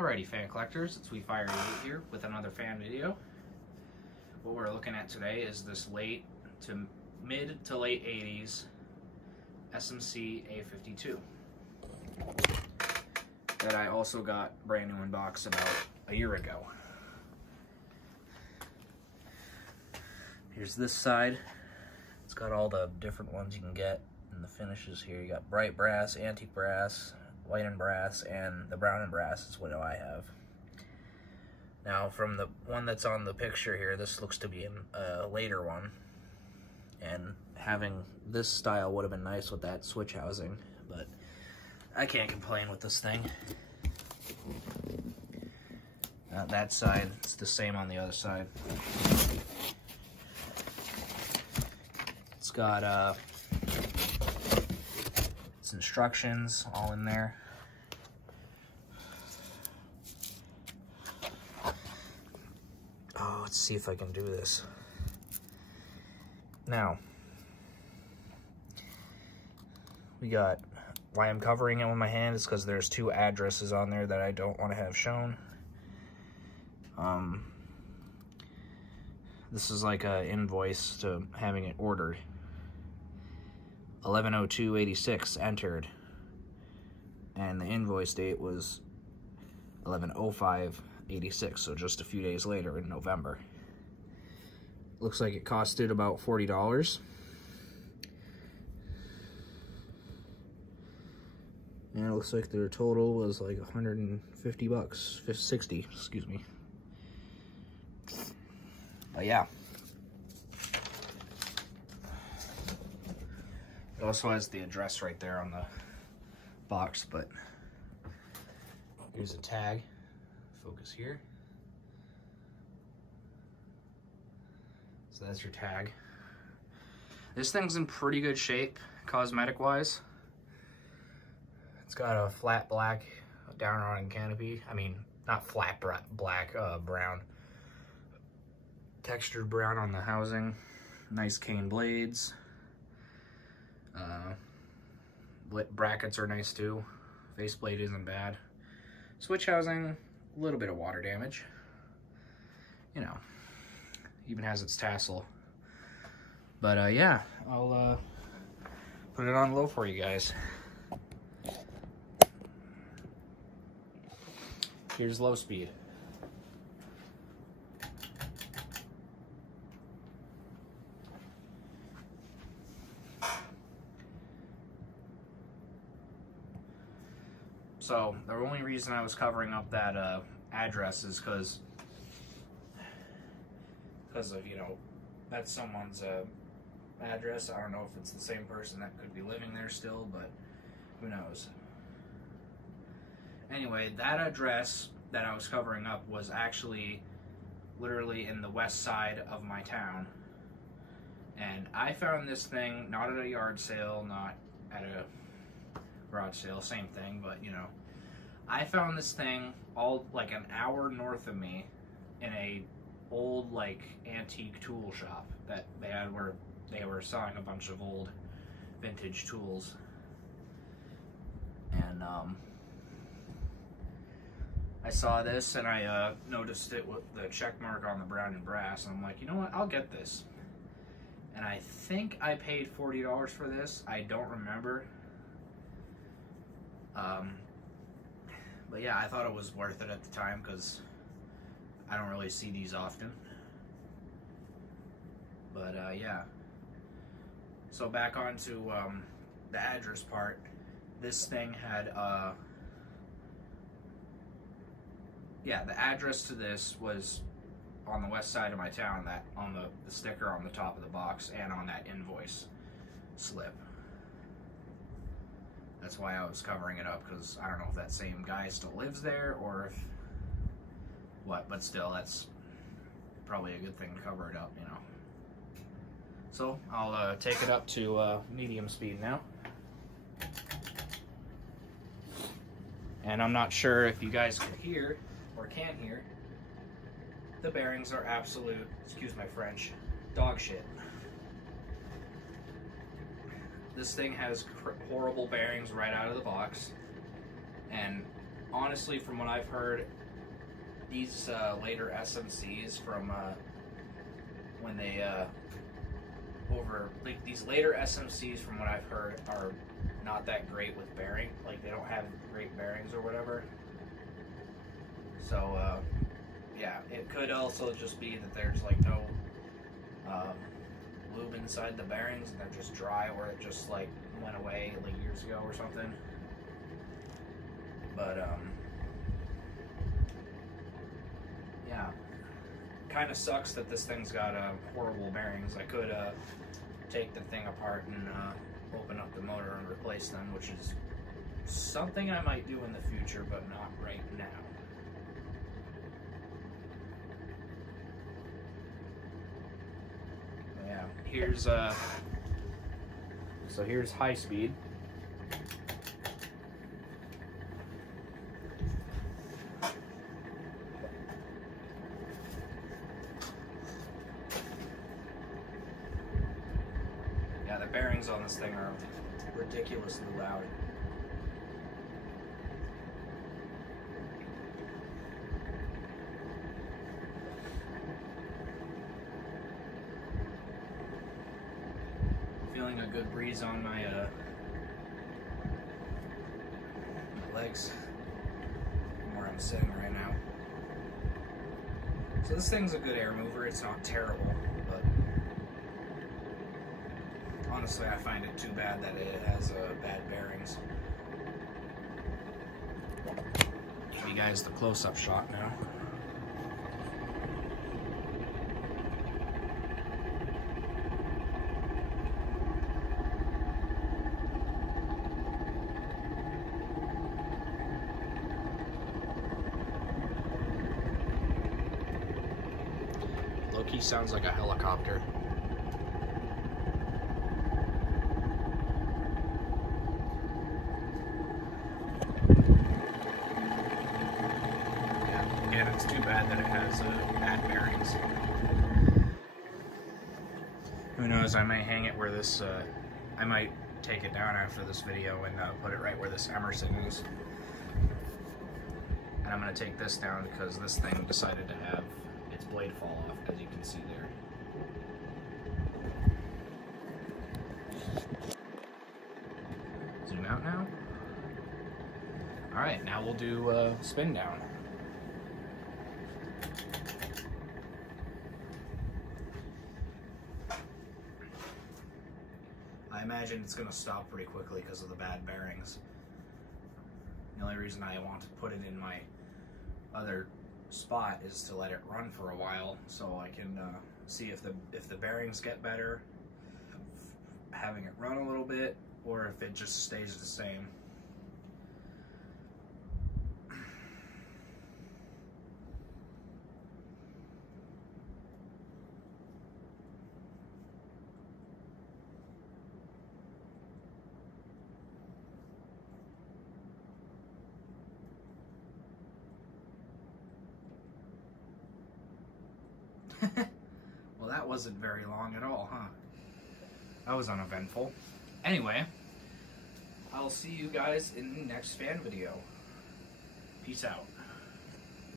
Alrighty, fan collectors, it's WeFire88 here with another fan video. What we're looking at today is this late to mid to late 80s S.M.C A52 that I also got brand new in box about a year ago. Here's this side. It's got all the different ones you can get in the finishes here. You got bright brass, antique brass, white and brass, and the brown and brass is what I have. Now, from the one that's on the picture here, this looks to be a later one. And having this style would have been nice with that switch housing, but I can't complain with this thing. That side, it's the same on the other side. It's got its instructions all in there. Oh, let's see if I can do this. Now, we got, why I'm covering it with my hand is because there's two addresses on there that I don't want to have shown. This is like an invoice to having it ordered. 11/02/86 entered, and the invoice date was 11/05/86, so just a few days later in November. Looks like it costed about $40. And it looks like their total was like 150 bucks, 60, excuse me. But yeah. It also has the address right there on the box, but here's a tag. Focus here. So that's your tag. This thing's in pretty good shape, cosmetic-wise. It's got a flat black down on canopy. I mean, not flat black, brown. Textured brown on the housing. Nice cane blades. Brackets are nice too. Faceplate isn't bad. Switch housing, a little bit of water damage. You know, even has its tassel. But yeah, I'll put it on low for you guys. Here's low speed. So the only reason I was covering up that address is because of, you know, that's someone's address. I don't know if it's the same person that could be living there still, but who knows. Anyway, that address that I was covering up was actually literally in the west side of my town. And I found this thing not at a yard sale, not at a garage sale, same thing, but you know, I found this thing all like an hour north of me in a old like antique tool shop that they had where they were selling a bunch of old vintage tools. And I saw this and I noticed it with the check mark on the brown and brass, and I'm like, you know what, I'll get this. And I think I paid $40 for this. I don't remember. But yeah, I thought it was worth it at the time because I don't really see these often. But yeah. So back onto the address part. This thing had yeah, the address to this was on the west side of my town, that on the sticker on the top of the box and on that invoice slip. That's why I was covering it up, because I don't know if that same guy still lives there or if what, but still, that's probably a good thing to cover it up, you know. So I'll take it up to medium speed now. And I'm not sure if you guys can hear or can hear, the bearings are absolute, excuse my French, dog shit. This thing has horrible bearings right out of the box, and honestly, from what I've heard, these later SMCs from when they these later SMCs, from what I've heard, are not that great with bearing. Like, they don't have great bearings or whatever. So yeah, it could also just be that there's like no lube inside the bearings, and they're just dry, or it just like went away like years ago or something. But yeah, kind of sucks that this thing's got horrible bearings. I could take the thing apart and open up the motor and replace them, which is something I might do in the future, but not right now. Yeah, here's so here's high speed. Yeah, the bearings on this thing are ridiculously loud. Feeling a good breeze on my legs from where I'm sitting right now. So this thing's a good air mover. It's not terrible, but honestly, I find it too bad that it has bad bearings. Give you guys the close-up shot now. Low-key sounds like a helicopter. Yeah, it's too bad that it has bad bearings. Who knows, I may hang it where this, I might take it down after this video and put it right where this Emerson is. And I'm going to take this down because this thing decided to have its blade fall off, as you can see there. Zoom out now. Alright, now we'll do spin down. I imagine it's going to stop pretty quickly because of the bad bearings. The only reason I want to put it in my other spot is to let it run for a while, so I can see if the bearings get better, having it run a little bit, or if it just stays the same. Well, that wasn't very long at all, huh? That was uneventful. Anyway, I'll see you guys in the next fan video. Peace out.